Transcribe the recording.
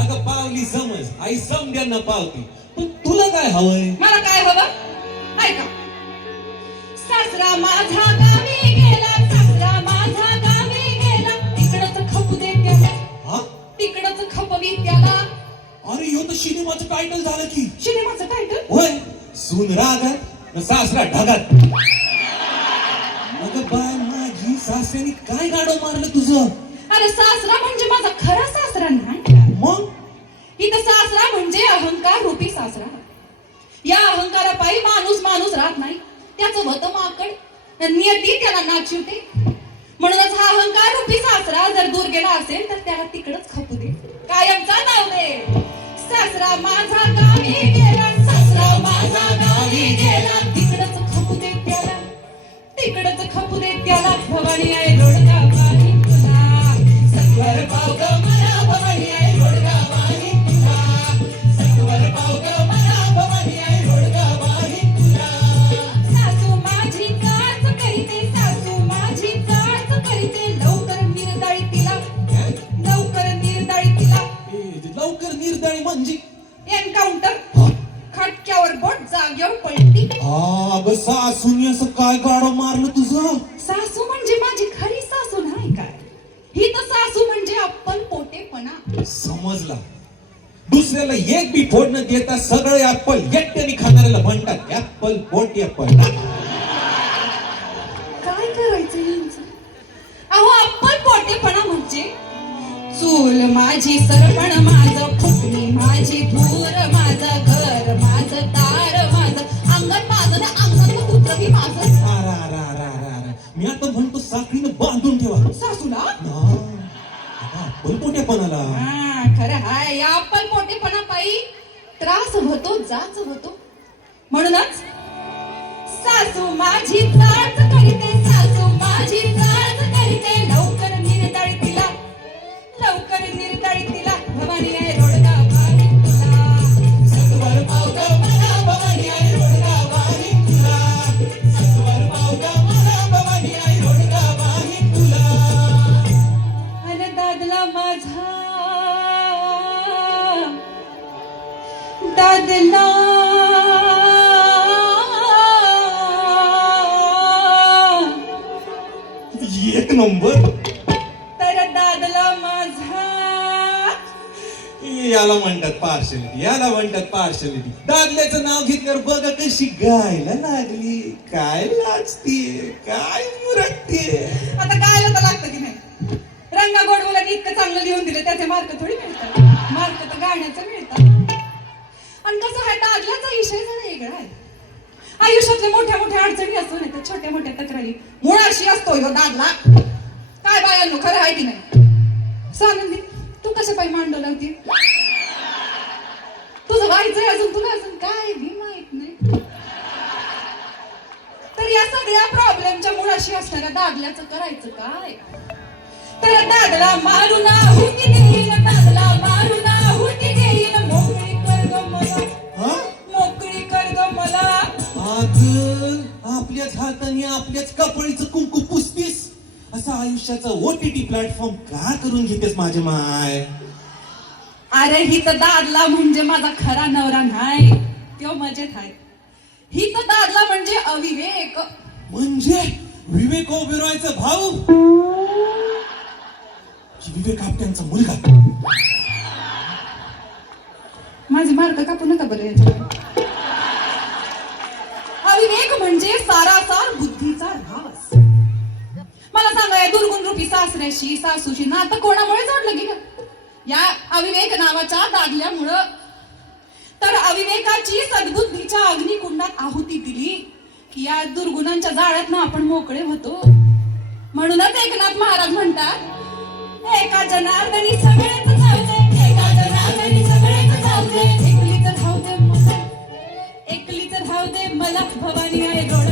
अगं पावली समज, आई समद्यांना पावती, पण तुला काय हवंय? मला काय हवं ऐका. सासरा माझा गावी गेला, सासरा माझा गावी गेला, तिकडच खपू दे त्याला, हा? तिकडच खपवी त्याला. अरे ह्यो तर सिनेमाचं टायटल झालं की. सिनेमाचं टायटल? होय, सून रागात न सासरा ढगात. अगं बाय, माझी सासऱ्याने काय गाडं मारलं तुझं? अरे सासरा म्हणजे माझा खरा सासरा नाही. मग इथं सासरा म्हणजे अहंकार रूपी सासरा. या अहंकारापायी माणूस माणूस राहत नाही. त्याचं होतं माकड, नियती त्याला नाचवते. म्हणूनच हा अहंकार रूपी सासरा जर दूर गेला असेल तर त्याला तिकडच खपू दे, कायमचा नाव दे. सासरा माझा गावी गेला, सासरा माझा गावी गेला, तिकडच खपू दे त्याला, तिकडच खपू दे त्याला. भवानी आहे रोडगा बाई तुला, सत्वर पाव ग मला भवानी आहे रोडगा बाई तुला, सत्वर पाव ग मला भवानी आहे रोडगा बाई तुला. सासू माझी काच करीते, सासू माझी काच करीते, लवकर निर्दळी तिला, लवकर निर्दळी तिला. लवकर निर्दळी म्हणजे एन्काउंटर, खटक्यावर बोट जाग्यावर पलटी. अगं सासूनी असं काय गाडं मारलं तुझं? सासू म्हणजे माझी खरी सासू नाही काय, ही तर सासू म्हणजे अप्पल पोटेपणा. समजला. दुसऱ्याला एक बी फोड न देता सगळे ऍपल एकट्याने खाणाऱ्याला म्हणतात ऍपल पोट ऍपल. काय करायचं यांचं? अहो अप्पल पोटेपणा म्हणजे चूल माझी सरपण माझं, फुकणी माझी धूर माझं, घर माझं, दार माझं, अंगण माझं ना, अंगणातलं कुत्र बी माझं. मी आता म्हणतो साखळीनं बांधून ठेवा सासूला. ऍपल पोट्यापणाला. खरं हाय, या अप्पल पोटेपणा पायी त्रास होतो, जाच होतो. म्हणूनच सासू माझी जाच करीते, सासू माझी जाच करीते, लवकर निर्दळी तिला, लवकर निर्दळी तिला. भवानी आहे रोडगा बाई तुला, सत्वर पाव ग मला भवानी आहे रोडगा बाई तुला, सत्वर पाव ग मला भवानी आहे रोडगा बाई तुला. अन दादला माझा, दादला एक नंबर. तर दादला माझा. याला म्हणतात पार्शलिटी, याला म्हणतात पार्शलिटी. दादल्याचं नाव घेतल्यावर बघा कशी गायला लागली, काय लाजतीये, काय मुरटतीये. आता गायला तर लागतं की नाही? रंगा गोडबोला इतकं चांगलं लिहून दिलं, त्याचे मार्क थोडी मिळतात. मार्क तर गाण्याचं मिळतात. आणि कसं आहे, दादल्याचा विषय जरा वेगळा आहे. आयुष्यातल्या मोठ्या मोठ्या अडचणी असतो नाही तर छोट्या मोठ्या तक्रारी, मुळाशी असतो ह्यो दादला. काय बायांनो, खरं आहे की नाही? सानंदी, तू कसं पाय मांडवलं होती? तुझं व्हायचंय अजून, तुला अजून काय बी माहित नाही. तर या सगळ्या प्रॉब्लेमच्या मुळाशी असणाऱ्या दादल्याचं करायचं काय? तर दादला मारून आहुती देईल, दादला मारून आहुती देईल, मोकळी कर ग मला, मोकळी कर ग मला. आपल्याच हाताने आपल्याच कपडीचं कुंकू पुसतीस, असा आयुष्याचा OTT प्लॅटफॉर्म का करून घेतेस माझे माय? अरे ही तर दादला म्हणजे माझा खरा नवरा नाही, तो मजेत आहे. ही तर दादला म्हणजे अविवेक. म्हणजे विवेक ओबेरॉयचा भाऊ, विवेक आपट्यांचा मुलगा. माझे मार्क कापू नका बरं याच्यावर. अविवेक म्हणजे सारासार बुद्धीचा ऱ्हास. मला सांगा, या दुर्गुण रूपी सासऱ्याशी सासूशी नातं कोणामुळे जोडलं गेलं? या अविवेक नावाच्या दादल्यामुळं. तर अविवेकाची सद्बुद्धीच्या अग्निकुंडात आहुती दिली की या दुर्गुणांच्या जाळ्यातनं आपण मोकळे होतो. म्हणूनच एकनाथ महाराज म्हणतात, एका जनार्दनी सगळेच धावते, एका जनार्दनी सगळेच धावते, एकलीच धावते मला, एकलीच धावते मला, भवानी आहे रोड